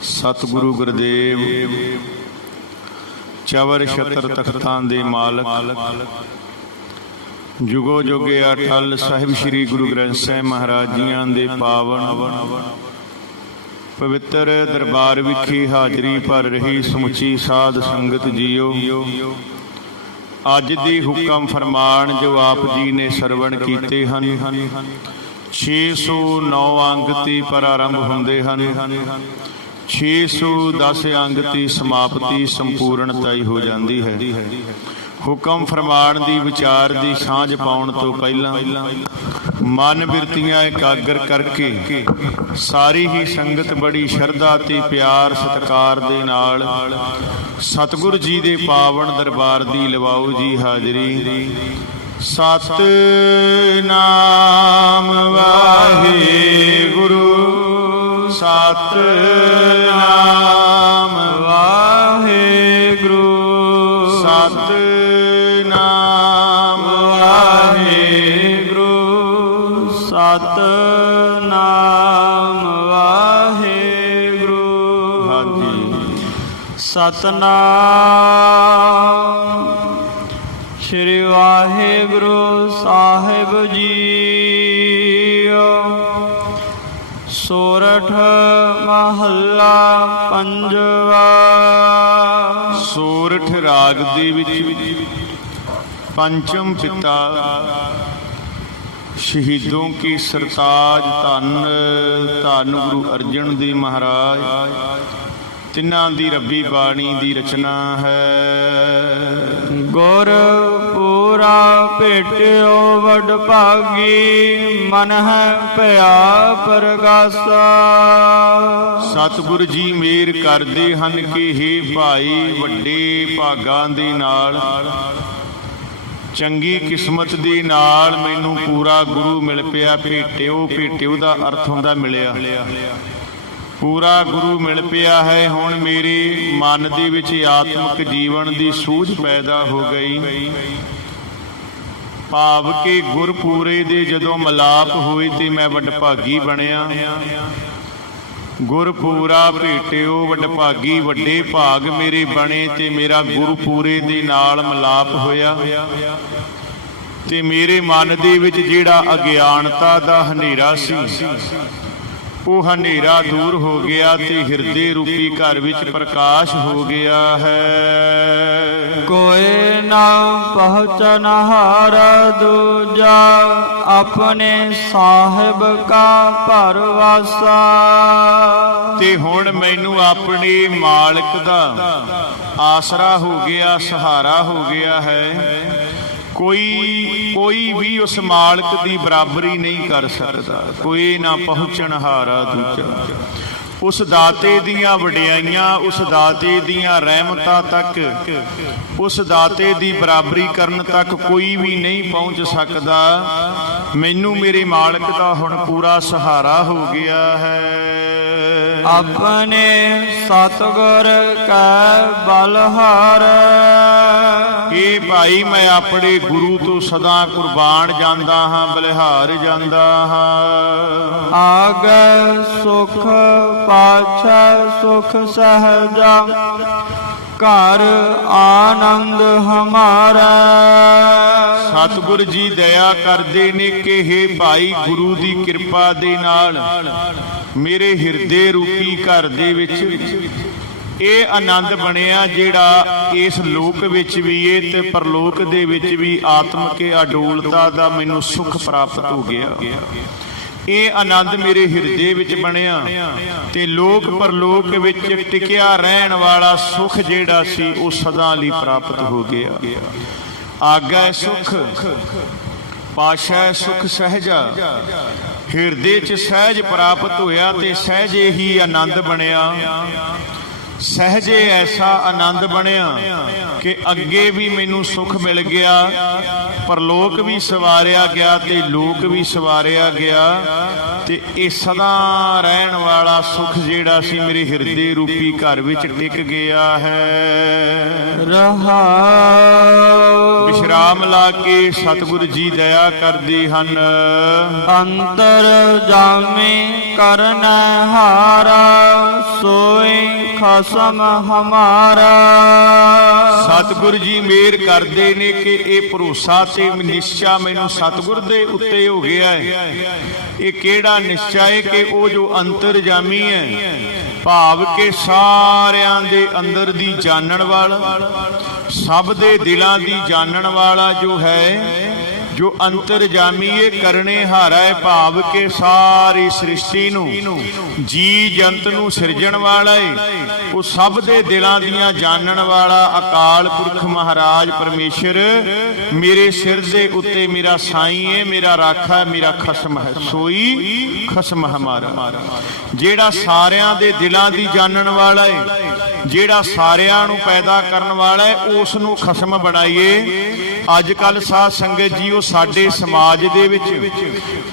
सतगुरु गुरुदेव चवर छत्र तख्तां दे मालक जुगो जुगे अटल साहिब श्री गुरु ग्रंथ साहिब महाराज जियां दे पावन पवित्र दरबार विखे हाजरी भर रही समुची साध संगत जीओ। अज दी हुक्म फरमान जो आप जी ने सरवण कीते हन 609 अंग ती प्रारंभ हुंदे हन, 610 अंग ती समाप्ति संपूर्णताई हो जाती है। हुक्म फरमान दी विचार दी सांझ पाउण तो पहला मन बिरतियां एकागर करके सारी ही संगत बड़ी शरधा ते प्यार सत्कार दे नाल सतगुरु जी दे पावन दरबार दी लवाओ जी हाजरी। सतनाम वाहिगुरु सतनाम वाहिगुरु सतनाम वाहिगुरु सतनाम वाहिगुरु। हाँ जी, सतनाम श्री वाहिगुरु साहिब जी। सोरठ महला पंजवा। सोरठ राग दे विच पंचम पिता शहीदों की सरताज धन धन गुरु अर्जन देव महाराज तिन्हां दी रब्बी बाणी दी रचना है। गुर पूरा भेटियो वड भागी मन है भया प्रगासा। सतगुरु जी मेर करदे हन कि हे भाई वड्डे भागां दे नाल चंगी किस्मत दे नाल मैनू पूरा गुरु मिल पिया। भेटियो भेटियो दा अर्थ हुंदा मिलिया, पूरा गुरु मिल पिया है। हुण मेरे मन दे विच आत्मक जीवन दी सूझ पैदा हो गई। भाव के गुरपूरे दे जदों मिलाप होए ते मैं वडभागी बनिया। गुरपूरा भेटियो वडभागी वड्डे भाग मेरे बने ते मेरा गुरपूरे दे नाल मिलाप होया ते मेरे मन दे विच जिहड़ा अज्ञानता दा हनेरा सी वो हनेरा दूर हो गया ते हिरदे रूपी घर विच प्रकाश हो गया है। कोई ना पहचानहार दूजा अपने साहिब का परवासा। ते हुण मैनू अपने मालिक दा आसरा हो गया, सहारा हो गया है। कोई भी उस मालिक की बराबरी नहीं कर सकता। कोई ना पहुँचणहारा दूजा उस दाते दियां वडियाइयां, उस दाते दियां रहमतां तक, उस दाते दी बराबरी करन तक कोई भी नहीं पहुँच सकता। मैनू मेरे मालिक दा हुण पूरा सहारा हो गया है। अपने सतगुर का बलहार कि भाई मैं अपने गुरु तो सदा कुर्बान जांदा हाँ, बलिहार जांदा हाँ। आगे सुख पाछे सुख सहजा घर आनंद हमारा। सतगुर जी दया करदे ने कि हे भाई गुरु दी किरपा दे नाल मेरे हिरदे रूपी घर दे विच ਇਹ ਆਨੰਦ ਬਣਿਆ ਜਿਹੜਾ ਇਸ ਲੋਕ ਵਿੱਚ ਵੀ ਹੈ ਤੇ ਪਰਲੋਕ ਦੇ ਵਿੱਚ ਵੀ ਆਤਮਿਕ ਅਡੋਲਤਾ ਦਾ ਮੈਨੂੰ ਸੁਖ ਪ੍ਰਾਪਤ ਹੋ ਗਿਆ। ਇਹ ਆਨੰਦ ਮੇਰੇ ਹਿਰਦੇ ਵਿੱਚ ਬਣਿਆ ਤੇ ਲੋਕ ਪਰਲੋਕ ਵਿੱਚ ਟਿਕਿਆ ਰਹਿਣ ਵਾਲਾ ਸੁਖ ਜਿਹੜਾ ਸੀ ਉਹ ਸਦਾ ਲਈ ਪ੍ਰਾਪਤ ਹੋ ਗਿਆ। ਆਗੈ ਸੁਖ ਪਾਸ਼ੈ ਸੁਖ ਸਹਿਜਾ। ਹਿਰਦੇ 'ਚ ਸਹਿਜ ਪ੍ਰਾਪਤ ਹੋਇਆ ਤੇ ਸਹਿਜੇ ਹੀ ਆਨੰਦ ਬਣਿਆ। सहजे ऐसा आनंद बनिया कि अगे भी मैनू सुख मिल गया, परलोक भी सवारिया गया ते लोक भी सवारिया गया ते ये सदा रहन वाला सुख जिहड़ा सी मेरे हिरदे रूपी घर विच टिक गया है। विश्राम ला के सतगुरु जी दया करदे हन। अंतर जामे करन हारा सोए ਖਸਮ ਹਮਾਰਾ। ਸਤਿਗੁਰ ਜੀ ਮਿਹਰ ਕਰਦੇ ਨੇ ਕਿ ਇਹ ਭਰੋਸਾ ਤੇ ਨਿਸ਼ਚਾ ਮੈਨੂੰ ਸਤਿਗੁਰ ਦੇ ਉੱਤੇ ਹੋ ਗਿਆ ਹੈ। ਇਹ ਕਿਹੜਾ ਨਿਸ਼ਚਾ ਹੈ ਕਿ ਉਹ ਜੋ ਅੰਤਰਜਾਮੀ ਹੈ, ਭਾਵ ਕਿ ਸਾਰਿਆਂ ਦੇ ਅੰਦਰ ਦੀ ਜਾਣਨ ਵਾਲਾ, ਸਭ ਦੇ ਦਿਲਾਂ ਦੀ ਜਾਣਨ ਵਾਲਾ ਜੋ ਹੈ, ਜੋ ਅੰਤਰਜਾਮੀ ਇਹ ਕਰਨੇ ਹਾਰਾ ਹੈ, ਭਾਵ ਕਿ ਸਾਰੀ ਸ੍ਰਿਸ਼ਟੀ ਨੂੰ, ਜੀ ਜੰਤ ਨੂੰ ਸਿਰਜਣ ਵਾਲਾ ਹੈ, ਉਹ ਸਭ ਦੇ ਦਿਲਾਂ ਦੀਆਂ ਜਾਣਨ ਵਾਲਾ ਅਕਾਲ ਪੁਰਖ ਮਹਾਰਾਜ ਪਰਮੇਸ਼ਰ ਮੇਰੇ ਸਿਰ ਦੇ ਉੱਤੇ ਮੇਰਾ ਸਾਈਂ ਹੈ, ਮੇਰਾ ਰਾਖਾ, ਮੇਰਾ ਖਸਮ ਹੈ, ਸੋਈ ਖਸਮ ਹਮਾਰਾ। ਜਿਹੜਾ ਸਾਰਿਆਂ ਦੇ ਦਿਲਾਂ ਦੀ ਜਾਣਨ ਵਾਲਾ ਹੈ, ਜਿਹੜਾ ਸਾਰਿਆਂ ਨੂੰ ਪੈਦਾ ਕਰਨ ਵਾਲਾ ਹੈ, ਉਸ ਨੂੰ ਖਸਮ ਬਣਾਈਏ। ਅੱਜ ਕੱਲ ਸਾਧ ਸੰਗਤ ਜੀ ਉਹ ਸਾਡੇ ਸਮਾਜ ਦੇ ਵਿੱਚ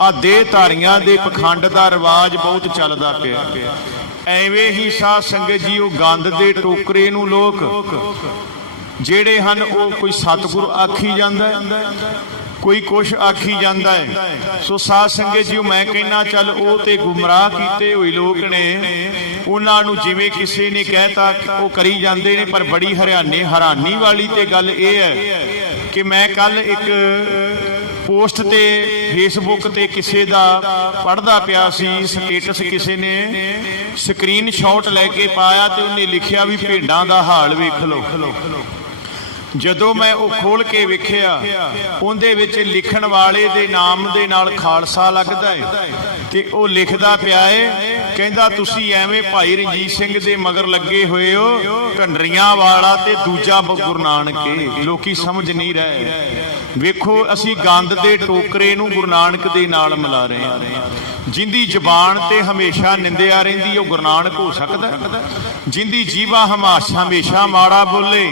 ਆ ਦੇਹਧਾਰੀਆਂ ਦੇ ਪਖੰਡ ਦਾ ਰਿਵਾਜ ਬਹੁਤ ਚੱਲਦਾ ਪਿਆ। ਐਵੇਂ ਹੀ ਸਾਧ ਸੰਗਤ ਜੀ ਉਹ ਗੰਦ ਦੇ ਟੋਕਰੇ ਨੂੰ ਲੋਕ ਜਿਹੜੇ ਹਨ ਉਹ ਕੋਈ ਸਤਿਗੁਰ ਆਖੀ ਜਾਂਦਾ ਹੈ, ਕੋਈ ਕੁਛ ਆਖੀ ਜਾਂਦਾ ਹੈ। ਸੋ ਸਾਧ ਸੰਗਤ ਜੀ ਮੈਂ ਕਹਿਣਾ ਚੱਲ ਉਹ ਤੇ ਗੁੰਮਰਾਹ ਕੀਤੇ ਹੋਏ ਲੋਕ ਨੇ, ਉਹਨਾਂ ਨੂੰ ਜਿਵੇਂ ਕਿਸੇ ਨੇ ਕਹਿਤਾ ਉਹ ਕਰੀ ਜਾਂਦੇ ਨੇ। ਪਰ ਬੜੀ ਹੈਰਾਨੀ ਵਾਲੀ ਤੇ ਗੱਲ ਇਹ ਹੈ ਕਿ ਮੈਂ ਕੱਲ ਇੱਕ ਪੋਸਟ ਤੇ ਫੇਸਬੁੱਕ ਤੇ ਕਿਸੇ ਦਾ ਪੜ੍ਹਦਾ ਪਿਆ ਸੀ, ਸਟੇਟਸ ਕਿਸੇ ਨੇ ਸਕਰੀਨ ਸ਼ਾਟ ਲੈ ਕੇ ਪਾਇਆ ਤੇ ਉਹਨੇ ਲਿਖਿਆ ਵੀ ਭੇਡਾਂ ਦਾ ਹਾਲ ਵੇਖ ਲਓ। ਜਦੋਂ ਮੈਂ ਉਹ ਖੋਲ ਕੇ ਵੇਖਿਆ, ਉਹਦੇ ਵਿੱਚ ਲਿਖਣ ਵਾਲੇ ਦੇ ਨਾਮ ਦੇ ਨਾਲ ਖਾਲਸਾ ਲੱਗਦਾ ਹੈ ਤੇ ਉਹ ਲਿਖਦਾ ਪਿਆ ਹੈ, ਕਹਿੰਦਾ ਤੁਸੀਂ ਐਵੇਂ ਭਾਈ ਰਣਜੀਤ ਸਿੰਘ ਦੇ ਮਗਰ ਲੱਗੇ ਹੋਏ ਹੋ, ਢੰਡਰੀਆਂ ਵਾਲਾ ਤੇ ਦੂਜਾ ਗੁਰੂ ਨਾਨਕ। ਲੋਕੀ ਸਮਝ ਨਹੀਂ ਰਹੇ। ਵੇਖੋ ਅਸੀਂ ਗੰਦ ਦੇ ਟੋਕਰੇ ਨੂੰ ਗੁਰੂ ਨਾਨਕ ਦੇ ਨਾਲ ਮਿਲਾ ਰਹੇ ਹਾਂ। ਜਿੰਦੀ ਜ਼ਬਾਨ ਤੇ ਹਮੇਸ਼ਾ ਨਿੰਦਿਆ ਰਹਿੰਦੀ ਉਹ ਗੁਰੂ ਨਾਨਕ ਹੋ ਸਕਦਾ? ਜਿੰਦੀ ਜੀਵਾ ਹਮੇਸ਼ਾ ਮਾੜਾ ਬੋਲੇ,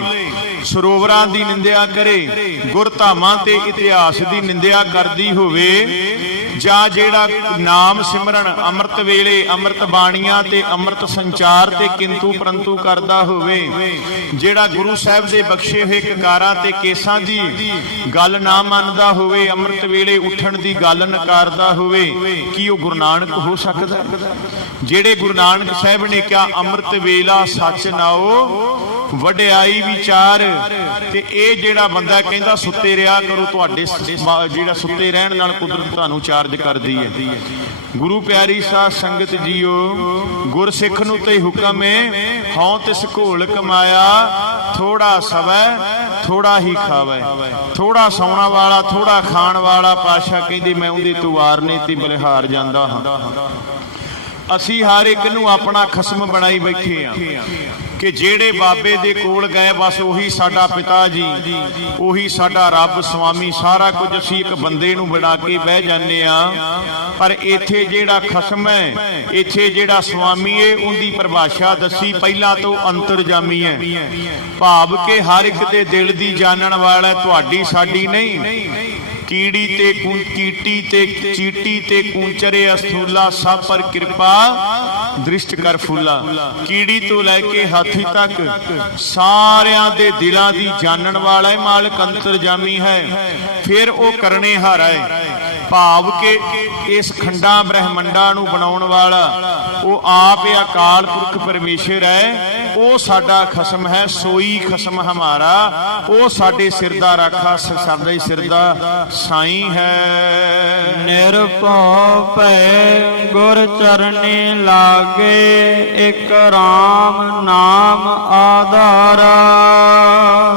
ਸਰੋਵਰਾਂ ਦੀ ਨਿੰਦਿਆ ਕਰੇ, ਗੁਰਧਾਮਾਂ ਤੇ ਇਤਿਹਾਸ ਦੀ ਨਿੰਦਿਆ ਕਰਦੀ ਹੋਵੇ, ਜਾਂ ਜਿਹੜਾ ਨਾਮ ਸਿਮਰਨ ਅੰਮ੍ਰਿਤ ਵੇਲੇ ਅੰਮ੍ਰਿਤ ਬਾਣੀਆਂ ਤੇ ਅੰਮ੍ਰਿਤ ਸੰਚਾਰ ਤੇ ਕਿੰਤੂ ਪਰੰਤੂ ਕਰਦਾ ਹੋਵੇ, ਜਿਹੜਾ ਗੁਰੂ ਸਾਹਿਬ ਦੇ ਬਖਸ਼ੇ ਹੋਏ ਕਕਾਰਾਂ ਤੇ ਕੇਸਾਂ ਦੀ ਗੱਲ ਨਾ ਮੰਨਦਾ ਹੋਵੇ, ਅੰਮ੍ਰਿਤ ਵੇਲੇ ਉੱਠਣ ਦੀ ਗੱਲ ਨਕਾਰਦਾ ਹੋਵੇ, ਕੀ ਉਹ ਗੁਰੂ ਨਾਨਕ ਹੋ ਸਕਦਾ? ਜਿਹੜੇ ਗੁਰੂ ਨਾਨਕ ਸਾਹਿਬ ਨੇ ਕਿਹਾ ਅੰਮ੍ਰਿਤ ਵੇਲਾ ਸੱਚ ਨਾਓ ਵਡਿਆਈ ਵਿਚਾਰ, ਤੇ ਇਹ ਜਿਹੜਾ ਬੰਦਾ ਕਹਿੰਦਾ ਸੁੱਤੇ ਰਿਹਾ ਕਰੋ, ਤੁਹਾਡੇ ਜਿਹੜਾ ਸੁੱਤੇ ਰਹਿਣ ਨਾਲ ਕੁਦਰਤ ਤੁਹਾਨੂੰ ਚਾਰਜ ਕਰਦੀ ਹੈ। ਗੁਰੂ ਪਿਆਰੀ ਸਾਧ ਸੰਗਤ ਜੀਓ, ਗੁਰਸਿੱਖ ਨੂੰ ਤੇ ਹੁਕਮ ਹੈ, ਹਉ ਤਿਸ ਘੋਲ ਕਮਾਇਆ, ਥੋੜਾ ਸਵੈ ਥੋੜਾ ਹੀ ਖਾਵੇ। ਥੋੜਾ ਸੌਣਾ ਵਾਲਾ, ਥੋੜਾ ਖਾਣ ਵਾਲਾ, ਪਾਤਸ਼ਾਹ ਕਹਿੰਦੇ ਮੈਂ ਉਹਦੇ ਤੋਂ ਵਾਰਨੇ ਤੇ ਬਲਿਹਾਰ ਜਾਂਦਾ ਹਾਂ। ਅਸੀਂ ਹਰ ਇੱਕ ਨੂੰ ਆਪਣਾ ਖਸਮ ਬਣਾਈ ਬੈਠੇ ਆ ਕਿ ਜਿਹੜੇ ਬਾਬੇ ਦੇ ਕੋਲ ਗਏ ਬਸ ਉਹੀ ਸਾਡਾ ਪਿਤਾ ਜੀ, ਉਹੀ ਸਾਡਾ ਰੱਬ ਸੁਆਮੀ, ਸਾਰਾ ਕੁਝ ਅਸੀਂ ਇੱਕ ਬੰਦੇ ਨੂੰ ਬਣਾ ਕੇ ਬਹਿ ਜਾਂਦੇ ਆ। ਪਰ ਇੱਥੇ ਜਿਹੜਾ ਖਸਮ ਹੈ, ਇੱਥੇ ਜਿਹੜਾ ਸੁਆਮੀ ਹੈ, ਉਹਦੀ ਪਰਿਭਾਸ਼ਾ ਦੱਸੀ ਪਹਿਲਾਂ ਤੋਂ ਅੰਤਰਜਾਮੀ ਹੈ, ਭਾਵ ਕਿ ਹਰ ਇੱਕ ਦੇ ਦਿਲ ਦੀ ਜਾਣਨ ਵਾਲਾ, ਤੁਹਾਡੀ ਸਾਡੀ ਨਹੀਂ। ਕੀੜੀ ਤੇ ਕੀਟੀ ਤੇ ਚੀਟੀ ਤੇ ਕੂੰਚਰੇ ਅਸਥੂਲਾ, ਸਭ ਪਰ ਕਿਰਪਾ ਦ੍ਰਿਸ਼ਟ ਕਰ ਫੁੱਲਾ। ਕੀੜੀ ਤੋਂ ਲੈ ਕੇ ਹਾਥੀ ਤੱਕ ਸਾਰਿਆਂ ਦੇ ਦਿਲਾਂ ਦੀ ਜਾਣਨ ਵਾਲਾ ਹੈ, ਮਾਲਕ ਅੰਤਰਜਾਮੀ ਹੈ। ਫਿਰ ਉਹ ਕਰਨੇ ਹਾਰਾ ਹੈ, ਭਾਵ ਕਿ ਇਸ ਖੰਡਾਂ ਬ੍ਰਹਮੰਡਾਂ ਨੂੰ ਬਣਾਉਣ ਵਾਲਾ ਉਹ ਆਪ ਅਕਾਲ ਪੁਰਖ ਪਰਮੇਸ਼ਰ ਹੈ। ਉਹ ਸਾਡਾ ਖਸਮ ਹੈ, ਸੋਈ ਖਸਮ ਹਮਾਰਾ। ਉਹ ਸਾਡੇ ਸਿਰ ਦਾ ਰਾਖਾ, ਸਾਡੇ ਸਿਰ ਦਾ ਸਾਈਂ ਹੈ। ਨਿਰਭਉ ਭੈ ਗੁਰ ਚਰਨੀ ਲਾਗੇ, ਇੱਕ ਰਾਮ ਨਾਮ ਆਧਾਰਾ।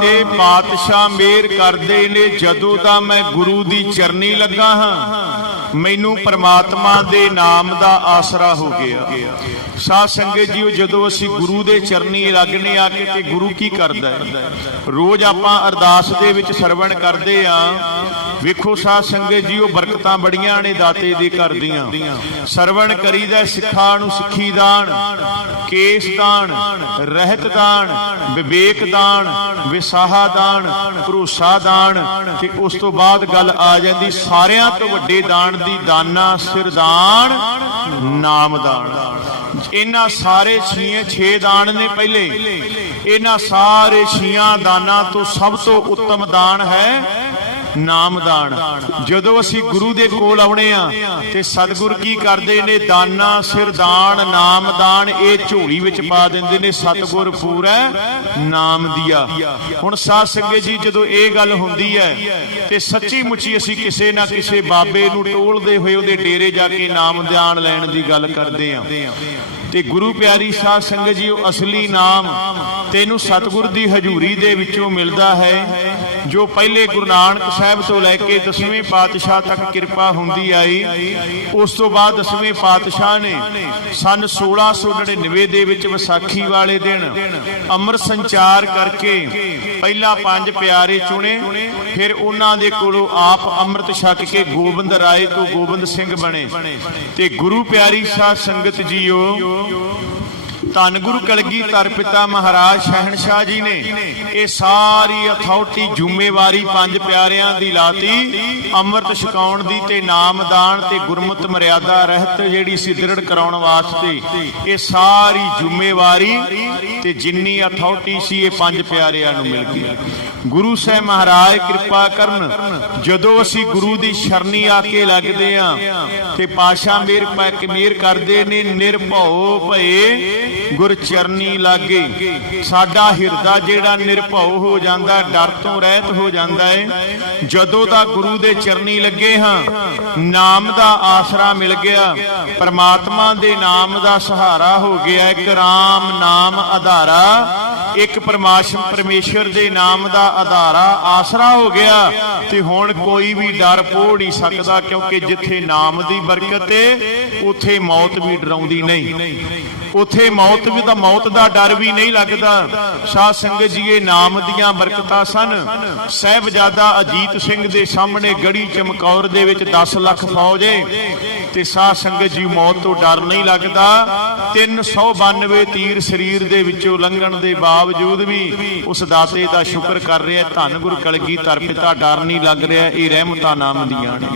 ਤੇ ਪਾਤਸ਼ਾਹ ਮੇਰ ਕਰਦੇ ਨੇ, ਜਦੋਂ ਦਾ ਮੈਂ ਗੁਰੂ ਦੀ ਚਰਨੀ ਲੱਗਾ ਹਾਂ, ਮੈਨੂੰ ਪਰਮਾਤਮਾ ਦੇ ਨਾਮ ਦਾ ਆਸਰਾ ਹੋ ਗਿਆ। ਸਾਧ ਸੰਗਤ ਜੀਓ, ਜਦੋਂ ਅਸੀਂ ਗੁਰੂ ਦੇ ਚਰਨੀ ਲੱਗਨੇ ਆ ਕੇ, ਤੇ ਗੁਰੂ ਕੀ ਕਰਦਾ ਹੈ? ਰੋਜ਼ ਆਪਾਂ ਅਰਦਾਸ ਦੇ ਵਿੱਚ ਸਰਵਣ ਕਰਦੇ ਆ। ਵੇਖੋ ਸਾਧ ਸੰਗਤ ਜੀਓ, ਬਰਕਤਾਂ ਬੜੀਆਂ ਨੇ ਦਾਤੇ ਦੇ ਘਰ ਦੀਆਂ। ਸਰਵਣ ਕਰੀਦਾ, ਸਿੱਖਾਂ ਨੂੰ ਸਿੱਖੀ ਦਾਨ, ਕੇਸ ਦਾਨ, ਰਹਿਤ ਦਾਨ, ਵਿਵੇਕ ਦਾਨ, ਵਿਸਾਹਾ ਦਾਨ, ਭਰੋਸਾ ਦਾਨ, ਤੇ ਉਸ ਤੋਂ ਬਾਅਦ ਗੱਲ ਆ ਜਾਂਦੀ ਸਾਰਿਆਂ ਤੋਂ ਵੱਡੇ ਦਾਨ ਦੀ, ਦਾਨਾ ਸਿਰ ਦਾਨ, ਨਾਮ ਦਾਨ। ਇਹਨਾਂ ਸਾਰੇ 6 ਦਾਨ ਨੇ ਪਹਿਲੇ। ਇਹਨਾਂ ਸਾਰੇ 6 ਦਾਨਾਂ ਤੋਂ ਸਭ ਤੋਂ ਉੱਤਮ ਦਾਨ ਹੈ ਨਾਮਦਾਨ। ਜਦੋਂ ਅਸੀਂ ਗੁਰੂ ਦੇ ਕੋਲ ਆਉਣੇ ਆ ਤੇ ਸਤਿਗੁਰ ਕੀ ਕਰਦੇ ਨੇ, ਦਾਨਾ ਸਿਰਦਾਨ ਨਾਮਦਾਨ ਇਹ ਝੋਲੀ ਵਿੱਚ ਪਾ ਦਿੰਦੇ ਨੇ, ਸਤਿਗੁਰ ਪੂਰੈ ਨਾਮ ਦਿਆ। ਹੁਣ ਸਾਧ ਸੰਗਤ ਜੀ, ਜਦੋਂ ਇਹ ਗੱਲ ਹੁੰਦੀ ਹੈ ਤੇ ਸੱਚੀ ਮੁੱਚੀ ਅਸੀਂ ਕਿਸੇ ਨਾ ਕਿਸੇ ਬਾਬੇ ਨੂੰ ਟੋਲਦੇ ਹੋਏ ਉਹਦੇ ਡੇਰੇ ਜਾ ਕੇ ਨਾਮਦਾਨ ਲੈਣ ਦੀ ਗੱਲ ਕਰਦੇ ਆ। ਤੇ ਗੁਰੂ ਪਿਆਰੀ ਸਾਧ ਸੰਗਤ ਜੀ, ਉਹ ਅਸਲੀ ਨਾਮ ਤੈਨੂੰ ਸਤਿਗੁਰ ਦੀ ਹਜ਼ੂਰੀ ਦੇ ਵਿੱਚੋਂ ਮਿਲਦਾ ਹੈ, ਜੋ ਪਹਿਲੇ ਗੁਰੂ ਨਾਨਕ ਸਾਹਿਬ ਤੋਂ ਲੈ ਕੇ 10ਵੇਂ ਪਾਤਸ਼ਾਹ ਤੱਕ ਕਿਰਪਾ ਹੁੰਦੀ ਆਈ। ਉਸ ਤੋਂ ਬਾਅਦ 10ਵੇਂ ਪਾਤਸ਼ਾਹ ਨੇ ਸਨ 1699 ਦੇ ਵਿੱਚ ਵਿਸਾਖੀ ਵਾਲੇ ਦਿਨ ਅੰਮ੍ਰਿਤ ਸੰਚਾਰ ਕਰਕੇ ਪਹਿਲਾਂ 5 ਪਿਆਰੇ ਚੁਣੇ, ਫਿਰ ਉਹਨਾਂ ਦੇ ਕੋਲੋਂ ਆਪ ਅੰਮ੍ਰਿਤ ਛਕ ਕੇ ਗੋਬਿੰਦ ਰਾਏ ਤੋਂ ਗੋਬਿੰਦ ਸਿੰਘ ਬਣੇ। ਤੇ ਗੁਰੂ ਪਿਆਰੀ ਸਾਧ ਸੰਗਤ ਜੀਓ, ਧੰਨ ਗੁਰੂ ਕਲਗੀਧਰ ਪਿਤਾ ਮਹਾਰਾਜ ਸ਼ਹਿਨਸ਼ਾਹ ਜੀ ਨੇ ਇਹ ਸਾਰੀ ਅਥਾਰਟੀ ਜ਼ਿੰਮੇਵਾਰੀ 5 ਪਿਆਰਿਆਂ ਦੀ ਲਾਤੀ, ਅੰਮ੍ਰਿਤ ਛਕਾਉਣ ਦੀ ਤੇ ਨਾਮਦਾਨ ਤੇ ਗੁਰਮਤ ਮਰਿਆਦਾ ਰਹਿਤ ਜਿਹੜੀ ਸੀ ਦ੍ਰਿੜ ਕਰਾਉਣ ਵਾਸਤੇ। ਇਹ ਸਾਰੀ ਜ਼ਿੰਮੇਵਾਰੀ ਤੇ ਜਿੰਨੀ ਅਥਾਰਟੀ ਸੀ ਇਹ 5 ਪਿਆਰਿਆਂ ਨੂੰ ਮਿਲ ਗਈ। ਗੁਰੂ ਸਾਹਿਬ ਮਹਾਰਾਜ ਕਿਰਪਾ ਕਰਨ, ਜਦੋਂ ਅਸੀਂ ਗੁਰੂ ਦੀ ਸ਼ਰਨੀ ਆ ਕੇ ਲੱਗਦੇ ਆ ਤੇ ਪਾਸ਼ਾ ਮੇਰ ਕਰਦੇ ਨੇ, ਨਿਰਭਉ ਭਏ ਗੁਰ ਚਰਨੀ ਲਾਗੇ। ਸਾਡਾ ਹਿਰਦਾ ਜਿਹੜਾ ਨਿਰਭਉ ਹੋ ਜਾਂਦਾ, ਡਰ ਤੋਂ ਰਹਿਤ ਹੋ ਜਾਂਦਾ ਹੈ। ਜਦੋਂ ਦਾ ਗੁਰੂ ਦੇ ਚਰਨੀ ਲੱਗੇ ਹਾਂ, ਨਾਮ ਦਾ ਆਸਰਾ ਮਿਲ ਗਿਆ, ਪਰਮਾਤਮਾ ਦੇ ਨਾਮ ਦਾ ਸਹਾਰਾ ਹੋ ਗਿਆ। ਇੱਕ ਰਾਮ ਨਾਮ ਆਧਾਰਾ, ਇੱਕ ਪਰਮੇਸ਼ਰ ਦੇ ਨਾਮ ਦਾ ਆਧਾਰਾ ਆਸਰਾ ਹੋ ਗਿਆ। ਤੇ ਹੁਣ ਕੋਈ ਵੀ ਡਰ ਪੋੜ ਨਹੀਂ ਸਕਦਾ, ਕਿਉਂਕਿ ਜਿੱਥੇ ਨਾਮ ਦੀ ਬਰਕਤ ਹੈ ਉੱਥੇ ਮੌਤ ਵੀ ਡਰਾਉਂਦੀ ਨਹੀਂ, ਉੱਥੇ ਮੌਤ ਦਾ ਡਰ ਵੀ ਨਹੀਂ ਲੱਗਦਾ। ਸਾਧ ਸੰਗਤ ਜੀ, ਇਹ ਨਾਮ ਦੀਆਂ ਬਰਕਤਾਂ ਸਨ। ਸਾਹਿਬਜ਼ਾਦਾ ਅਜੀਤ ਸਿੰਘ ਦੇ ਸਾਹਮਣੇ ਗੜੀ ਚਮਕੌਰ ਦੇ ਵਿੱਚ 10 ਲੱਖ ਫੌਜ ਏ ਤੇ ਸਾਧ ਸੰਗਤ ਜੀ ਮੌਤ ਤੋਂ ਡਰ ਨਹੀਂ ਲੱਗਦਾ। 392 ਤੀਰ ਸਰੀਰ ਦੇ ਵਿੱਚੋਂ ਲੰਘਣ ਦੇ ਬਾਵਜੂਦ ਵੀ ਉਸ ਦਾਤੇ ਦਾ ਸ਼ੁਕਰ ਕਰ ਰਿਹਾ। ਧੰਨ ਗੁਰੂ ਕਲਗੀਧਰ ਪਿਤਾ, ਡਰ ਨਹੀਂ ਲੱਗ ਰਿਹਾ। ਇਹ ਰਹਿਮਤਾਂ ਨਾਮ ਦੀਆਂ ਨੇ।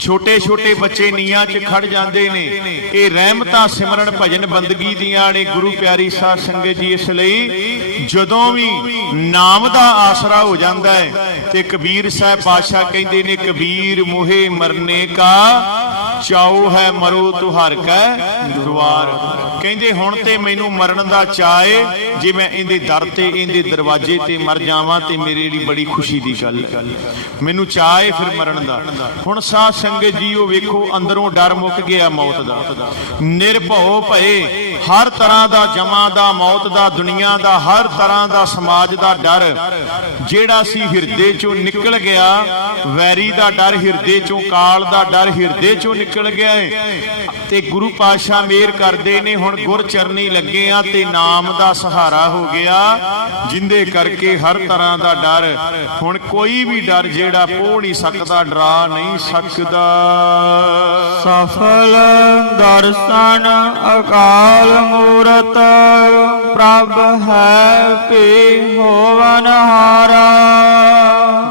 ਛੋਟੇ ਛੋਟੇ ਬੱਚੇ ਨੀਹਾਂ 'ਚ ਖੜ ਜਾਂਦੇ ਨੇ, ਇਹ ਰਹਿਮਤਾਂ ਸਿਮਰਨ ਭਜਨ ਬੰਦਗੀ ਦੀਆਂ ਨੇ। ਗੁਰੂ ਪਿਆਰੀ ਸਾਧ ਸੰਗਤ ਜੀ, ਇਸ ਲਈ ਜਦੋਂ ਵੀ ਨਾਮ ਦਾ ਆਸਰਾ ਹੋ ਜਾਂਦਾ ਹੈ ਤੇ ਕਬੀਰ ਸਾਹਿਬ ਪਾਤਸ਼ਾਹ ਕਹਿੰਦੇ ਨੇ, ਕਬੀਰ ਮੋਹੇ ਮਰਨੇ ਕਾ ਚਾਉ ਹੈ, ਮਰੋ ਤੁਹਾਰ ਕੈ ਦੁਆਰ। ਕਹਿੰਦੇ ਹੁਣ ਤੇ ਮੈਨੂੰ ਮਰਨ ਦਾ ਚਾਅ ਏ, ਜੇ ਮੈਂ ਇਹਦੇ ਦਰ ਤੇ ਇਹਦੇ ਦਰਵਾਜ਼ੇ ਤੇ ਮਰ ਜਾਵਾਂ ਤੇ ਮੇਰੇ ਲਈ ਬੜੀ ਖੁਸ਼ੀ ਦੀ ਗੱਲ ਹੈ। ਮੈਨੂੰ ਚਾਅ ਏ ਫਿਰ ਮਰਨ ਦਾ। ਹੁਣ ਸਾਧ ਸੰਗਤ ਜੀ, ਉਹ ਵੇਖੋ ਅੰਦਰੋਂ ਡਰ ਮੁੱਕ ਗਿਆ ਮੌਤ ਦਾ। ਨਿਰਭਉ ਭਏ, ਹਰ ਤਰ੍ਹਾਂ ਦਾ ਜਮਾਂ ਦਾ, ਮੌਤ ਦਾ, ਦੁਨੀਆ ਦਾ, ਹਰ ਤਰ੍ਹਾਂ ਦਾ, ਸਮਾਜ ਦਾ ਡਰ ਜਿਹੜਾ ਸੀ ਹਿਰਦੇ ਚੋਂ ਨਿਕਲ ਗਿਆ। ਵੈਰੀ ਦਾ ਡਰ ਹਿਰਦੇ ਚੋਂ, ਕਾਲ ਦਾ ਡਰ ਹਿਰਦੇ ਚੋਂ ਨਿਕਲ ਗਿਆ ਹੈ। ਤੇ ਗੁਰੂ ਪਾਤਸ਼ਾਹ ਮਿਹਰ ਕਰਦੇ ਨੇ, ਹੁਣ ਗੁਰ ਚਰਨੀ ਲੱਗੇ ਆ ਤੇ ਨਾਮ ਦਾ ਸਹਾਰਾ ਹੋ ਗਿਆ, ਜਿੰਦੇ ਕਰਕੇ ਹਰ ਤਰ੍ਹਾਂ ਦਾ ਡਰ, ਹੁਣ ਕੋਈ ਵੀ ਡਰ ਜਿਹੜਾ ਪੋੜ ਨਹੀਂ ਸਕਦਾ, ਡਰਾ ਨਹੀਂ ਸਕਦਾ। ਸਫਲ ਦਰਸ਼ਨ ਅਕਾਲ ਮੂਰਤ, ਪ੍ਰਭ ਹੈ ਭੀ ਹੋਵਨ ਹਾਰਾ।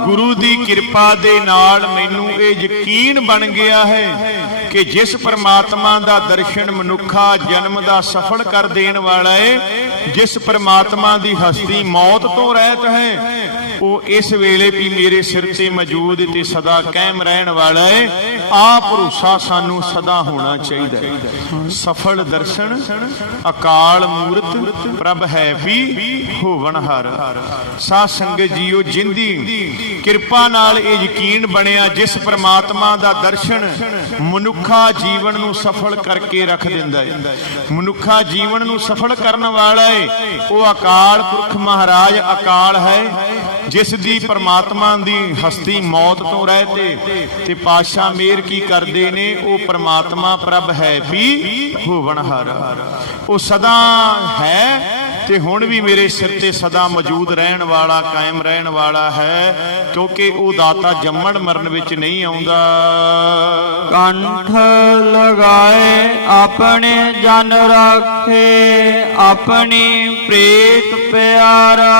ਗੁਰੂ ਦੀ ਕਿਰਪਾ ਦੇ ਨਾਲ ਮੈਨੂੰ ਇਹ ਯਕੀਨ ਬਣ ਗਿਆ ਹੈ ਕਿ ਜਿਸ ਪਰਮਾਤਮਾ ਦਾ ਦਰਸ਼ਨ ਮਨੁੱਖਾ ਜਨਮ ਦਾ ਸਫਲ ਕਰ ਦੇਣ ਵਾਲਾ ਹੈ, ਜਿਸ ਪਰਮਾਤਮਾ ਦੀ ਹਸਤੀ ਮੌਤ ਤੋਂ ਰਹਿਤ ਹੈ, ਉਹ ਇਸ ਵੇਲੇ ਵੀ ਮੇਰੇ ਸਿਰ ਤੇ ਮੌਜੂਦ ਤੇ ਸਦਾ ਕਾਇਮ ਰਹਿਣ ਵਾਲਾ ਹੈ। ਆ ਭਰੋਸਾ ਸਾਨੂੰ ਸਦਾ ਹੋਣਾ ਚਾਹੀਦਾ ਹੈ। ਸਫਲ ਦਰਸ਼ਨ ਅਕਾਲ ਮੂਰਤ, ਪ੍ਰਭ ਹੈ ਵੀ ਹੋਵਨ ਹਾਰ। ਸਾਧ ਸੰਗਤ ਜੀਓ, ਜਿੰਦੀ ਕਿਰਪਾ ਨਾਲ ਇਹ ਯਕੀਨ ਬਣਿਆ, ਜਿਸ ਪਰਮਾਤਮਾ ਦਾ ਦਰਸ਼ਨ ਮਨੁੱਖਾ ਜੀਵਨ ਨੂੰ ਸਫਲ ਕਰਕੇ ਰੱਖ ਦਿੰਦਾ ਹੈ, ਮਨੁੱਖਾ ਜੀਵਨ ਨੂੰ ਸਫਲ ਕਰਨ ਵਾਲਾ ਹੈ, ਉਹ ਅਕਾਲ ਪੁਰਖ ਮਹਾਰਾਜ ਅਕਾਲ ਹੈ, ਜਿਸ ਦੀ ਪਰਮਾਤਮਾ ਦੀ ਹਸਤੀ ਮੌਤ ਤੋਂ ਰਹਿਤੇ। ਤੇ ਪਾਤਸ਼ਾਹ ਮਿਹਰ ਕੀ ਕਰਦੇ ਨੇ, ਉਹ ਪਰਮਾਤਮਾ ਪ੍ਰਭ ਹੈ ਵੀ ਹੋਵਨ ਹਾਰ। ਉਹ ਸਦਾ ਹੈ ਤੇ ਹੁਣ ਵੀ ਮੇਰੇ ਸਿਰ ਤੇ ਸਦਾ ਮੌਜੂਦ ਰਹਿਣ ਵਾਲਾ, ਕਾਇਮ ਰਹਿਣ ਵਾਲਾ ਹੈ, ਕਿਉਂਕਿ ਉਹ ਦਾਤਾ ਜੰਮਣ ਮਰਨ ਵਿੱਚ ਨਹੀਂ ਆਉਂਦਾ। ਕੰਠ ਲਗਾਏ ਆਪਣੇ ਜਨ ਰਾਖੇ, ਆਪਣੀ ਪ੍ਰੀਤ ਪਿਆਰਾ।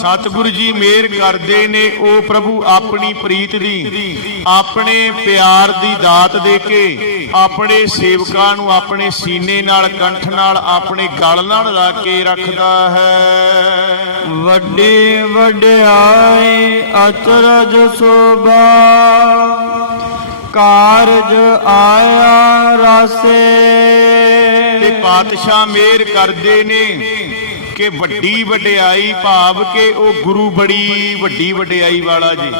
ਸਤਿਗੁਰੂ ਜੀ ਮਿਹਰ ਕਰਦੇ ਨੇ, ਉਹ ਪ੍ਰਭੂ ਆਪਣੀ ਪ੍ਰੀਤ ਦੀ, ਆਪਣੇ ਪਿਆਰ ਦੀ ਦਾਤ ਦੇ ਕੇ ਆਪਣੇ ਸੇਵਕਾਂ ਨੂੰ ਆਪਣੇ ਸੀਨੇ ਨਾਲ, ਕੰਠ ਨਾਲ, ਆਪਣੇ ਗਲ ਨਾਲ ਚੜ ਲਾ ਕੇ ਰੱਖਦਾ ਹੈ। ਵੱਡੀ ਵਡਿਆਈ ਅਚਰਜ ਸੋਭਾ ਕਾਰਜ ਆਇਆ ਰਾਸੇ। ਤੇ ਪਾਤਸ਼ਾਹ ਮਿਹਰ ਕਰਦੇ ਨੇ ਕਿ ਵੱਡੀ ਵਡਿਆਈ ਭਾਵ ਕਿ ਉਹ ਗੁਰੂ ਬੜੀ ਵੱਡੀ ਵਡਿਆਈ ਵਾਲਾ ਜੀ।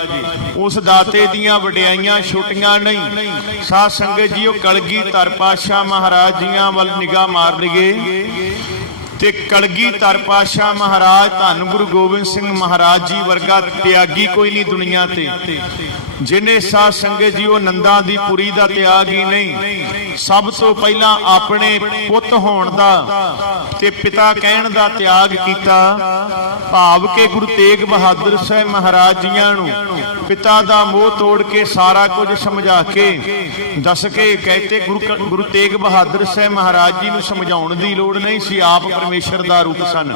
ਉਸ ਦਾਤੇ ਦੀਆਂ ਵਡਿਆਈਆਂ ਛੋਟੀਆਂ ਨਹੀਂ। ਸਾਧ ਸੰਗਤ ਜੀ, ਉਹ ਕਲਗੀਧਰ ਪਾਤਸ਼ਾਹ ਮਹਾਰਾਜ ਜੀਆਂ ਵੱਲ ਨਿਗਾਹ ਮਾਰ ਲਈਏ ਤੇ ਕਲਗੀਧਰ ਪਾਤਸ਼ਾਹ ਮਹਾਰਾਜ ਧੰਨ ਗੁਰੂ ਗੋਬਿੰਦ ਸਿੰਘ ਮਹਾਰਾਜ ਜੀ ਵਰਗਾ ਤਿਆਗੀ ਕੋਈ ਨਹੀਂ ਦੁਨੀਆ ਤੇ, ਜਿਹਨੇ ਸਾਧ ਸੰਗਤ ਜੀ ਉਹ ਨੰਦਾਂ ਦੀ ਪੁਰੀ ਦਾ ਤਿਆਗ ਹੀ ਨਹੀਂ, ਸਭ ਤੋਂ ਪਹਿਲਾਂ ਆਪਣੇ ਪੁੱਤ ਹੋਣ ਦਾ ਤੇ ਪਿਤਾ ਕਹਿਣ ਦਾ ਤਿਆਗ ਕੀਤਾ। ਭਾਵ ਕਿ ਗੁਰੂ ਤੇਗ ਬਹਾਦਰ ਸਾਹਿਬ ਮਹਾਰਾਜ ਜੀਆਂ ਨੂੰ ਪਿਤਾ ਦਾ ਮੋਹ ਤੋੜ ਕੇ ਸਾਰਾ ਕੁਝ ਸਮਝਾ ਕੇ ਦੱਸ ਕੇ ਕਹਤੇ ਗੁਰੂ ਤੇਗ ਬਹਾਦਰ ਸਾਹਿਬ ਮਹਾਰਾਜ ਜੀ ਨੂੰ ਸਮਝਾਉਣ ਦੀ ਲੋੜ ਨਹੀਂ ਸੀ, ਆਪ ਪਰਮੇਸ਼ਰ ਦਾ ਰੂਪ ਸਨ।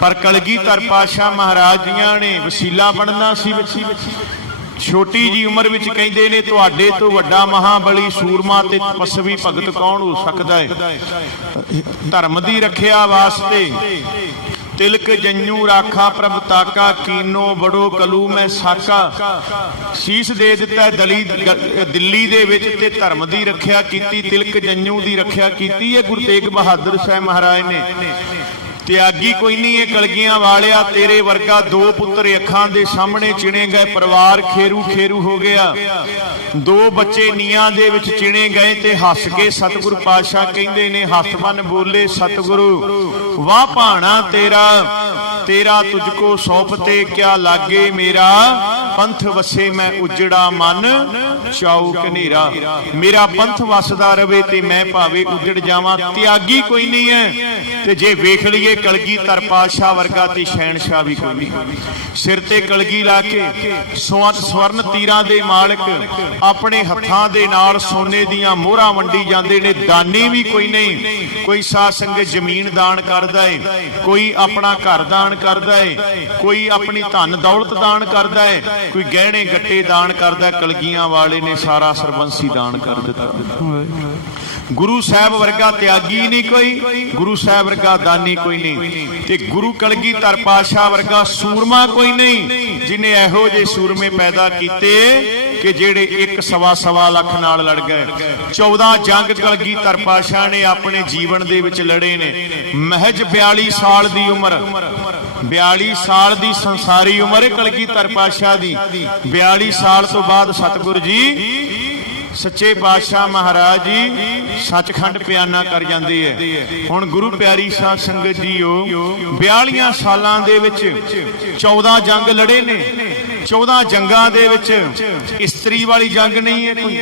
ਪਰ ਕਲਗੀਧਰ ਪਾਤਸ਼ਾਹ ਮਹਾਰਾਜ ਜੀਆਂ ਨੇ ਵਸੀਲਾ ਬਣਨਾ ਸੀ। ਛੋਟੀ ਜੀ ਉਮਰ ਵਿੱਚ ਕਹਿੰਦੇ ਨੇ ਤੁਹਾਡੇ ਤੋਂ ਵੱਡਾ ਮਹਾਬਲੀ ਸੂਰਮਾ ਤੇ ਤਪਸਵੀ ਭਗਤ ਕੌਣ ਹੋ ਸਕਦਾ ਹੈ। ਧਰਮ ਦੀ ਰੱਖਿਆ ਵਾਸਤੇ ਤਿਲਕ ਜੰਨੂ ਰਾਖਾ ਪ੍ਰਭ ਤਾਕਾ ਕੀਨੋ ਬੜੋ ਕਲੂ ਮੈਂ ਸਾਕਾ ਸੀਸ ਦੇ ਦਿੱਤਾ ਦਿੱਲੀ ਦੇ ਵਿੱਚ ਤੇ ਧਰਮ ਦੀ ਰੱਖਿਆ ਕੀਤੀ, ਤਿਲਕ ਜੰਨੂ ਦੀ ਰੱਖਿਆ ਕੀਤੀ ਹੈ ਗੁਰੂ ਤੇਗ ਬਹਾਦਰ ਸਾਹਿਬ ਮਹਾਰਾਜ ਨੇ। ਤਿਆਗੀ ਕੋਈ ਨਹੀਂ ਹੈ ਕਲਗੀਆਂ ਵਾਲਿਆ, ਤੇਰੇ ਵਰਗਾ ਦੋ ਪੁੱਤਰ ਅੱਖਾਂ ਦੇ ਸਾਹਮਣੇ ਚਿਣੇ ਗਏ, ਪਰਿਵਾਰ ਖੇਰੂ ਖੇਰੂ ਹੋ ਗਿਆ, ਦੋ ਬੱਚੇ ਨੀਆਂ ਦੇ ਵਿੱਚ ਚਿਣੇ ਗਏ ਤੇ ਹੱਸ ਕੇ ਸਤਿਗੁਰੂ ਪਾਤਸ਼ਾਹ ਕਹਿੰਦੇ ਨੇ, ਹੱਥ ਬੰਨ ਬੋਲੇ ਸਤਿਗੁਰੂ ਵਾਹ ਭਾਣਾ ਤੇਰਾ ਤੁਝ ਕੋ ਸੌਂਪਤੇ ਕਿਆ ਲਾਗੇ ਮੇਰਾ, ਪੰਥ ਵਸੇ ਮੈਂ ਉਜੜਾ ਮਨ ਚਾਉ ਕਨੇਰਾ। ਮੇਰਾ ਪੰਥ ਵਸਦਾ ਰਵੇ ਤੇ ਮੈਂ ਭਾਵੇਂ ਉਜੜ ਜਾਵਾਂ। ਤਿਆਗੀ ਕੋਈ ਨਹੀਂ ਹੈ। ਤੇ ਜੇ ਵੇਖ ਲਈਏ ਕਲਗੀਧਰ ਪਾਤਸ਼ਾਹ ਵਰਗਾ ਤੇ ਸ਼ਹਿਨਸ਼ਾਹ ਵੀ ਕੋਈ ਨਹੀਂ। ਸਿਰ ਤੇ ਕਲਗੀ ਲਾ ਕੇ ਸਵਰਨ ਤੀਰਾਂ ਦੇ ਮਾਲਕ ਆਪਣੇ ਹੱਥਾਂ ਦੇ ਨਾਲ ਸੋਨੇ ਦੀਆਂ ਮੋਹਰਾਂ ਵੰਡੀ ਜਾਂਦੇ ਨੇ। ਦਾਨੀ ਵੀ ਕੋਈ ਨਹੀਂ। ਕੋਈ ਸਾਧ ਸੰਗਤ ਜ਼ਮੀਨ ਦਾਨ ਕਰਦਾ ਹੈ, ਕੋਈ ਆਪਣਾ ਘਰ ਦਾਨ ਕਰਦਾ ਹੈ, ਕੋਈ ਆਪਣੀ ਧਨ ਦੌਲਤ ਦਾਨ ਕਰਦਾ ਹੈ, ਕੋਈ ਗਹਿਣੇ ਗੱਟੇ ਦਾਨ ਕਰਦਾ। ਕਲਗੀਆਂ ਵਾਲੇ ਨੇ ਸਾਰਾ ਸਰਬੰਸੀ ਦਾਨ ਕਰ ਦਿੱਤਾ। ਗੁਰੂ ਸਾਹਿਬ ਵਰਗਾ ਤਿਆਗੀ ਨਹੀਂ ਕੋਈ, ਗੁਰੂ ਸਾਹਿਬ ਵਰਗਾ ਦਾਨੀ ਕੋਈ ਨਹੀਂ, ਤੇ ਗੁਰੂ ਕਲਗੀਧਰ ਪਾਤਸ਼ਾਹ ਵਰਗਾ ਸੂਰਮਾ ਕੋਈ ਨਹੀਂ, ਜਿਨੇ ਇਹੋ ਜਿਹੇ ਸੂਰਮੇ ਪੈਦਾ ਕੀਤੇ ਕਿ ਜਿਹੜੇ 1.25 ਲੱਖ ਨਾਲ ਲੜ ਗਏ। 14 ਜੰਗ ਕਲਗੀਧਰ ਪਾਤਸ਼ਾਹ ਨੇ ਆਪਣੇ ਜੀਵਨ ਦੇ ਵਿੱਚ ਲੜੇ ਨੇ। ਮਹਿਜ 42 ਸਾਲ ਦੀ ਉਮਰ, 42 ਸਾਲ ਦੀ ਸੰਸਾਰੀ ਉਮਰ ਕਲਗੀਧਰ ਪਾਤਸ਼ਾਹ ਦੀ। 42 ਸਾਲ ਤੋਂ ਬਾਅਦ ਸਤਿਗੁਰੂ ਜੀ ਸੱਚੇ ਪਾਤਸ਼ਾਹ ਮਹਾਰਾਜ ਜੀ ਸੱਚਖੰਡ ਪਿਆਨਾ ਕਰ ਜਾਂਦੇ ਹੈ। ਹੁਣ ਗੁਰੂ ਪਿਆਰੀ ਸਾਧ ਸੰਗਤ ਜੀਓ 42 ਸਾਲਾਂ ਦੇ ਵਿੱਚ 14 ਜੰਗ ਲੜੇ ਨੇ। 14 ਜੰਗਾਂ ਦੇ ਵਿੱਚ ਇਸਤਰੀ ਵਾਲੀ ਜੰਗ ਨਹੀਂ ਹੈ, ਕੋਈ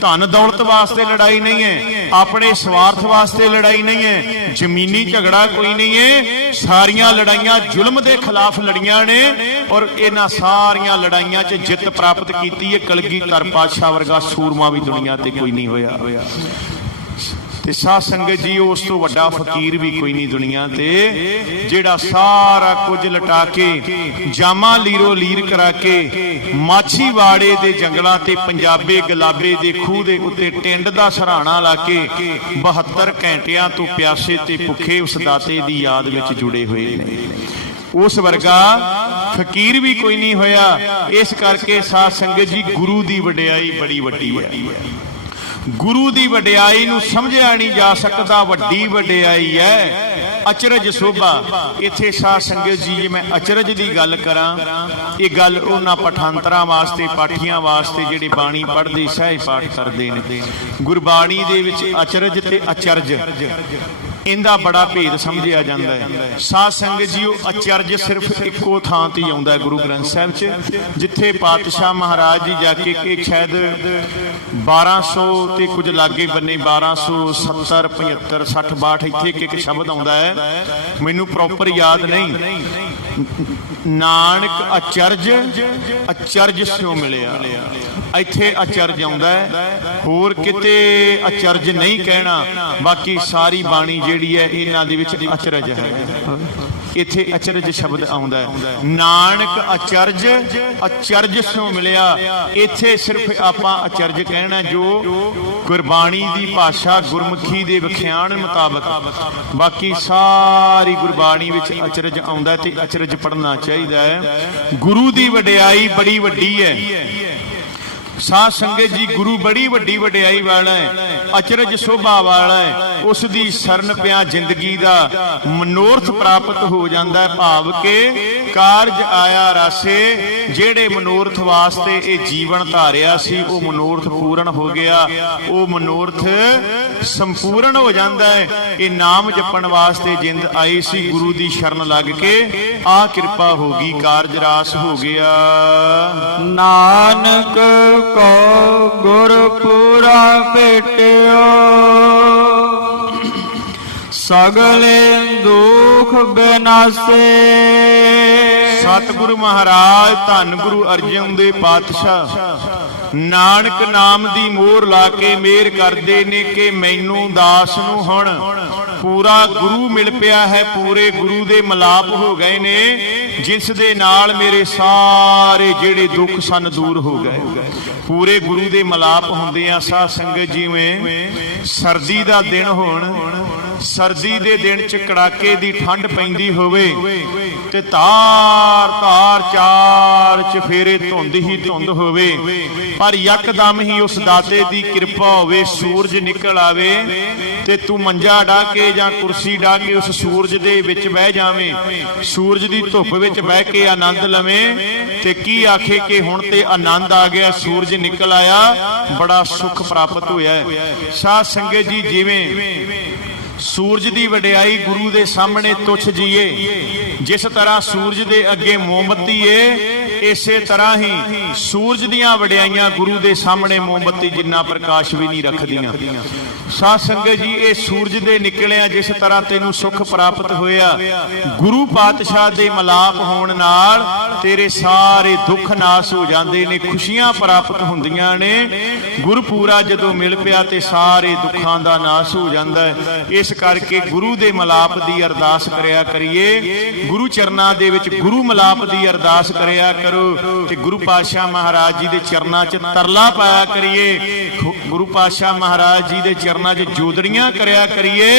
ਧਨ ਦੌਲਤ ਵਾਸਤੇ ਲੜਾਈ ਨਹੀਂ ਹੈ, ਆਪਣੇ ਸਵਾਰਥ ਵਾਸਤੇ ਲੜਾਈ ਨਹੀਂ ਹੈ, ਜ਼ਮੀਨੀ ਝਗੜਾ ਕੋਈ ਨਹੀਂ ਹੈ। ਸਾਰੀਆਂ ਲੜਾਈਆਂ ਜ਼ੁਲਮ ਦੇ ਖਿਲਾਫ ਲੜੀਆਂ ਨੇ ਔਰ ਇਹਨਾਂ ਸਾਰੀਆਂ ਲੜਾਈਆਂ 'ਚ ਜਿੱਤ ਪ੍ਰਾਪਤ ਕੀਤੀ ਹੈ। ਕਲਗੀਧਰ ਪਾਤਸ਼ਾਹ ਵਰਗਾ ਸੂਰਮਾ ਵੀ ਦੁਨੀਆ ਤੇ ਕੋਈ ਨਹੀਂ ਹੋਇਆ। ਤੇ ਸਾਧ ਸੰਗਤ ਜੀ ਉਸ ਤੋਂ ਵੱਡਾ ਫਕੀਰ ਵੀ ਕੋਈ ਨਹੀਂ ਦੁਨੀਆ ਤੇ, ਜਿਹੜਾ ਸਾਰਾ ਕੁਝ ਲਟਾ ਕੇ ਜਾਮਾ ਲੀਰੋ ਲੀਰ ਕਰਾ ਕੇ ਮਾਛੀਵਾੜੇ ਦੇ ਜੰਗਲਾਂ ਤੇ ਪੰਜਾਬੇ ਗੁਲਾਬੇ ਦੇ ਖੂਹ ਦੇ ਉੱਤੇ ਟਿੰਡ ਦਾ ਸਰਾਣਾ ਲਾ ਕੇ 72 ਘੰਟਿਆਂ ਤੋਂ ਪਿਆਸੇ ਤੇ ਭੁੱਖੇ ਉਸ ਦਾਤੇ ਦੀ ਯਾਦ ਵਿੱਚ ਜੁੜੇ ਹੋਏ ਨੇ। ਉਸ ਵਰਗਾ ਫਕੀਰ ਵੀ ਕੋਈ ਨਹੀਂ ਹੋਇਆ। ਇਸ ਕਰਕੇ ਸਾਧ ਸੰਗਤ ਜੀ ਗੁਰੂ ਦੀ ਵਡਿਆਈ ਬੜੀ ਵੱਡੀ ਹੈ। ਗੁਰੂ ਦੀ ਵਡਿਆਈ ਨੂੰ ਸਮਝਿਆ ਨਹੀਂ ਜਾ ਸਕਦਾ। ਵੱਡੀ ਵਡਿਆਈ ਹੈ ਅਚਰਜ ਸੋਭਾ। ਇੱਥੇ ਸਾਧ ਸੰਗਤ ਜੀ ਜੇ ਮੈਂ ਅਚਰਜ ਦੀ ਗੱਲ ਕਰਾਂ, ਇਹ ਗੱਲ ਉਹਨਾਂ ਪਠਾਂਤਰਾਂ ਵਾਸਤੇ, ਪਾਠੀਆਂ ਵਾਸਤੇ ਜਿਹੜੇ ਬਾਣੀ ਪੜ੍ਹਦੇ ਸਹਿਜ ਪਾਠ ਕਰਦੇ ਨੇ। ਗੁਰਬਾਣੀ ਦੇ ਵਿੱਚ ਅਚਰਜ ਤੇ ਅਚਰਜ ਇਹਦਾ ਬੜਾ ਭੇਦ ਸਮਝਿਆ ਜਾਂਦਾ ਹੈ। ਸਾਧ ਸੰਗਤ ਜੀ ਉਹ ਅਚਰਜ ਸਿਰਫ ਇੱਕੋ ਥਾਂ ਤੇ ਆਉਂਦਾ ਹੈ ਗੁਰੂ ਗ੍ਰੰਥ ਸਾਹਿਬ 'ਚ, ਜਿੱਥੇ ਪਾਤਸ਼ਾਹ ਮਹਾਰਾਜ ਜੀ ਜਾ ਕੇ ਕਿ ਸ਼ਾਇਦ 1200 ਤੇ ਕੁਝ ਲਾਗੇ ਬੰਨੇ 1270 75 60 62 ਇੱਥੇ ਇੱਕ ਸ਼ਬਦ ਆਉਂਦਾ ਹੈ, ਮੈਨੂੰ ਪ੍ਰੋਪਰ ਯਾਦ ਨਹੀਂ। ਨਾਨਕ ਅਚਰਜ ਸਿਓ ਮਿਲਿਆ, ਇੱਥੇ ਅਚਰਜ ਆਉਂਦਾ ਹੈ, ਹੋਰ ਕਿਤੇ ਅਚਰਜ ਨਹੀਂ ਕਹਿਣਾ। ਬਾਕੀ ਸਾਰੀ ਬਾਣੀ ਜਿਹੜੀ ਹੈ ਇਹਨਾਂ ਦੇ ਵਿੱਚ ਅਚਰਜ ਹੈ। ਇੱਥੇ ਅਚਰਜ ਸ਼ਬਦ ਆਉਂਦਾ ਹੈ। ਨਾਨਕ ਅਚਰਜ, ਅਚਰਜ ਸੋ ਮਿਲਿਆ। ਇੱਥੇ ਸਿਰਫ ਆਪਾਂ ਅਚਰਜ ਕਹਿਣਾ ਜੋ ਗੁਰਬਾਣੀ ਦੀ ਭਾਸ਼ਾ ਗੁਰਮੁਖੀ ਦੇ ਵਿਖਿਆਨ ਮੁਤਾਬਕ। ਬਾਕੀ ਸਾਰੀ ਗੁਰਬਾਣੀ ਵਿੱਚ ਅਚਰਜ ਆਉਂਦਾ ਤੇ ਅਚਰਜ ਪੜ੍ਹਨਾ ਚਾਹੀਦਾ ਹੈ। ਗੁਰੂ ਦੀ ਵਡਿਆਈ ਬੜੀ ਵੱਡੀ ਹੈ ਸਾਧ ਸੰਗਤ ਜੀ। ਗੁਰੂ ਬੜੀ ਵੱਡੀ ਵਡਿਆਈ ਵਾਲਾ ਹੈ, ਅਚਰਜ ਸ਼ੋਭਾ ਵਾਲਾ ਹੈ। ਉਸ ਦੀ ਸ਼ਰਨ ਪਿਆ ਜ਼ਿੰਦਗੀ ਦਾ ਮਨੋਰਥ ਪ੍ਰਾਪਤ ਹੋ ਜਾਂਦਾ ਹੈ। ਭਾਵ ਕਿ ਕਾਰਜ ਆਇਆ ਰਾਸੇ, ਜਿਹੜੇ ਮਨੋਰਥ ਵਾਸਤੇ ਇਹ ਜੀਵਨ ਧਾਰਿਆ ਸੀ ਉਹ ਮਨੋਰਥ ਪੂਰਨ ਹੋ ਗਿਆ, ਉਹ ਮਨੋਰਥ ਸੰਪੂਰਨ ਹੋ ਜਾਂਦਾ ਹੈ। ਇਹ ਨਾਮ ਜਪਣ ਵਾਸਤੇ ਜਿੰਦ ਆਈ ਸੀ, ਗੁਰੂ ਦੀ ਸ਼ਰਨ ਲੱਗ ਕੇ ਆ ਕਿਰਪਾ ਹੋ ਗਈ, ਕਾਰਜ ਰਾਸ ਹੋ ਗਿਆ। ਨਾਨਕ ਕੋ ਗੁਰ ਪੂਰਾ ਭੇਟਿਓ, ਸਗਲੇ ਦੁਖ ਬਿਨਾਸੇ। ਸਤਿਗੁਰੂ ਮਹਾਰਾਜ ਧੰਨ ਗੁਰੂ ਅਰਜਨ ਦੇ ਪਾਤਸ਼ਾਹ ਨਾਨਕ ਨਾਮ ਦੀ ਮੋਹਰ ਲਾ ਕੇ ਮਿਹਰ ਕਰਦੇ ਨੇ ਕਿ ਮੈਨੂੰ ਦਾਸ ਨੂੰ ਹੁਣ ਪੂਰਾ ਗੁਰੂ ਮਿਲ ਪਿਆ ਹੈ, ਪੂਰੇ ਗੁਰੂ ਦੇ ਮਿਲਾਪ ਹੋ ਗਏ ਨੇ, ਜਿਸ ਦੇ ਨਾਲ ਮੇਰੇ ਸਾਰੇ ਜਿਹੜੇ ਦੁੱਖ ਸਨ ਦੂਰ ਹੋ ਗਏ। ਪੂਰੇ ਗੁਰੂ ਦੇ ਮਿਲਾਪ ਹੁੰਦੇ ਆ ਸਾਧ ਸੰਗਤ। ਜਿਵੇਂ ਸਰਦੀ ਦਾ ਦਿਨ ਹੋਣ, ਸਰਦੀ ਦੇ ਦਿਨ ਚ ਕੜਾਕੇ ਦੀ ਠੰਡ ਪੈਂਦੀ ਹੋਵੇ ਤੇ ਧਾਰ ਧਾਰ ਚਾਰ ਚਫੇਰੇ ਧੁੰਦ ਹੀ ਧੁੰਦ ਹੋਵੇ, ਪਰ ਯਕਦਮ ਹੀ ਉਸ ਦਾਤੇ ਦੀ ਕਿਰਪਾ ਹੋਵੇ, ਸੂਰਜ ਨਿਕਲ ਆਵੇ ਤੇ ਤੂੰ ਮੰਜਾ ਢਾ ਕੇ ਜਾਂ ਕੁਰਸੀ ਢਾ ਕੇ ਉਸ ਸੂਰਜ ਦੇ ਵਿੱਚ ਬਹਿ ਜਾਵੇਂ, ਸੂਰਜ ਦੀ ਧੁੱਪ ਵਿੱਚ ਬਹਿ ਕੇ ਆਨੰਦ ਲਵੇਂ ਤੇ ਕੀ ਆਖੇ ਕਿ ਹੁਣ ਤੇ ਆਨੰਦ ਆ ਗਿਆ, ਸੂਰਜ ਨਿਕਲ ਆਇਆ, ਬੜਾ ਸੁੱਖ ਪ੍ਰਾਪਤ ਹੋਇਆ। ਸਾਧ ਸੰਗਤ ਜੀ, ਜਿਵੇਂ ਸੂਰਜ ਦੀ ਵਡਿਆਈ ਗੁਰੂ ਦੇ ਸਾਹਮਣੇ ਤੁੱਛ ਜੀਏ, ਜਿਸ ਤਰ੍ਹਾਂ ਸੂਰਜ ਦੇ ਅੱਗੇ ਮੋਮਬੱਤੀ ਏ, ਇਸੇ ਤਰ੍ਹਾਂ ਹੀ ਸੂਰਜ ਦੀਆਂ ਵਡਿਆਈਆਂ ਗੁਰੂ ਦੇ ਸਾਹਮਣੇ ਮੋਮਬੱਤੀ ਜਿੰਨਾ ਪ੍ਰਕਾਸ਼ ਵੀ ਨਹੀਂ ਰੱਖਦੀਆਂ। ਸਾਧ ਸੰਗਤ ਜੀ, ਇਹ ਸੂਰਜ ਦੇ ਨਿਕਲਿਆ ਜਿਸ ਤਰ੍ਹਾਂ ਤੈਨੂੰ ਸੁੱਖ ਪ੍ਰਾਪਤ ਹੋਇਆ, ਗੁਰੂ ਪਾਤਸ਼ਾਹ ਦੇ ਮਿਲਾਪ ਹੋਣ ਨਾਲ ਤੇਰੇ ਸਾਰੇ ਦੁੱਖ ਨਾਸ ਹੋ ਜਾਂਦੇ ਨੇ, ਖੁਸ਼ੀਆਂ ਪ੍ਰਾਪਤ ਹੁੰਦੀਆਂ ਨੇ। ਗੁਰਪੂਰਾ ਜਦੋਂ ਮਿਲ ਪਿਆ ਤੇ ਸਾਰੇ ਦੁੱਖਾਂ ਦਾ ਨਾਸ ਹੋ ਜਾਂਦਾ ਹੈ। ਇਸ ਕਰਕੇ ਗੁਰੂ ਦੇ ਮਿਲਾਪ ਦੀ ਅਰਦਾਸ ਕਰਿਆ ਕਰੀਏ, ਗੁਰੂ ਚਰਨਾਂ ਦੇ ਵਿੱਚ ਗੁਰੂ ਮਿਲਾਪ ਦੀ ਅਰਦਾਸ ਕਰਿਆ ਕਰੋ ਤੇ ਗੁਰੂ ਪਾਤਸ਼ਾਹ ਮਹਾਰਾਜ ਜੀ ਦੇ ਚਰਨਾਂ 'ਚ ਤਰਲਾ ਪਾਇਆ ਕਰੀਏ, ਗੁਰੂ ਪਾਤਸ਼ਾਹ ਮਹਾਰਾਜ ਜੀ ਦੇ ਚਰਨਾਂ 'ਚ ਜੋਦੜੀਆਂ ਕਰਿਆ ਕਰੀਏ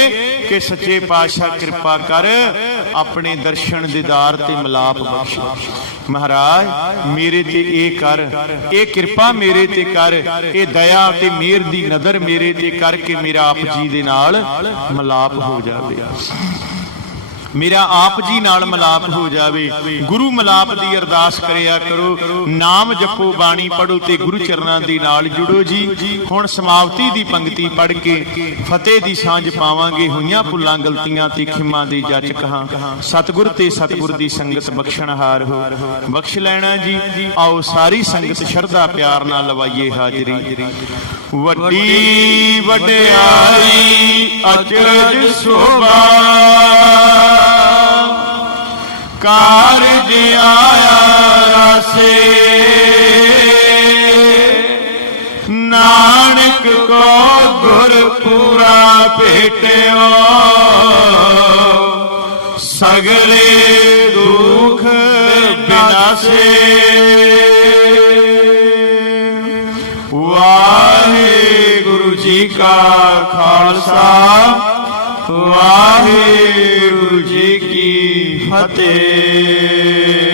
ਕਿ ਸੱਚੇ ਪਾਤਸ਼ਾਹ ਕਿਰਪਾ ਕਰ, ਆਪਣੇ ਦਰਸ਼ਨ ਦੀਦਾਰ ਤੇ ਮਿਲਾਪ ਬਖਸ਼। ਮਹਾਰਾਜ ਮੇਰੇ ਤੇ ਇਹ ਕਰ, ਇਹ ਕਿਰਪਾ ਮੇਰੇ ਤੇ ਕਰ, ਇਹ ਦਇਆ ਤੇ ਮਿਹਰ ਦੀ ਨਜ਼ਰ ਮੇਰੇ ਤੇ ਕਰਕੇ ਮੇਰਾ ਆਪ ਜੀ ਦੇ ਨਾਲ ਮਿਲਾਪ ਹੋ ਜਾਵੇ, ਮੇਰਾ ਆਪ ਜੀ ਨਾਲ ਮਿਲਾਪ ਹੋ ਜਾਵੇ। ਗੁਰੂ ਮਿਲਾਪ ਦੀ ਅਰਦਾਸ ਕਰਿਆ ਕਰੋ, ਨਾਮ ਜਪੋ, ਬਾਣੀ ਪੜੋ ਤੇ ਗੁਰੂ ਚਰਨਾਂ ਦੇ ਨਾਲ ਜੁੜੋ ਜੀ। ਹੁਣ ਸਮਾਪਤੀ ਦੀ ਪੰਕਤੀ ਪੜ੍ਹ ਕੇ ਫਤਿਹ ਦੀ ਸਾਂਝ ਪਾਵਾਂਗੇ। ਹੋਈਆਂ ਭੁੱਲਾਂ ਗਲਤੀਆਂ ਤੇ ਖਿਮਾ ਦੀ ਜੱਚ ਕਹਾਂ, ਸਤਿਗੁਰ ਤੇ ਸਤਿਗੁਰ ਦੀ ਸੰਗਤ ਬਖਸ਼ਣਹਾਰ ਹੋ, ਬਖਸ਼ ਲੈਣਾ ਜੀ। ਆਓ ਸਾਰੀ ਸੰਗਤ ਸ਼ਰਧਾ ਪਿਆਰ ਨਾਲ ਲਵਾਈਏ ਹਾਜ਼ਰੀ। ਵੱਡੀ ਵਡਿਆਈ ਅਚਰਜ ਸ਼ੋਭਾ, ਕਾਰਜ ਆਇਆ ਰਾਸੇ, ਨਾਨਕ ਕੋ ਗੁਰ ਪੂਰਾ ਭੇਟਿਓ, ਸਗਲੇ ਦੁਖ ਬਿਨਾਸੇ। ਵਾਹਿਗੁਰੂ ਜੀ ਕਾ ਖਾਲਸਾ, ਵਾਹਿਗੁਰੂ ਜੀ ਕੀ ਫਤਿਹ।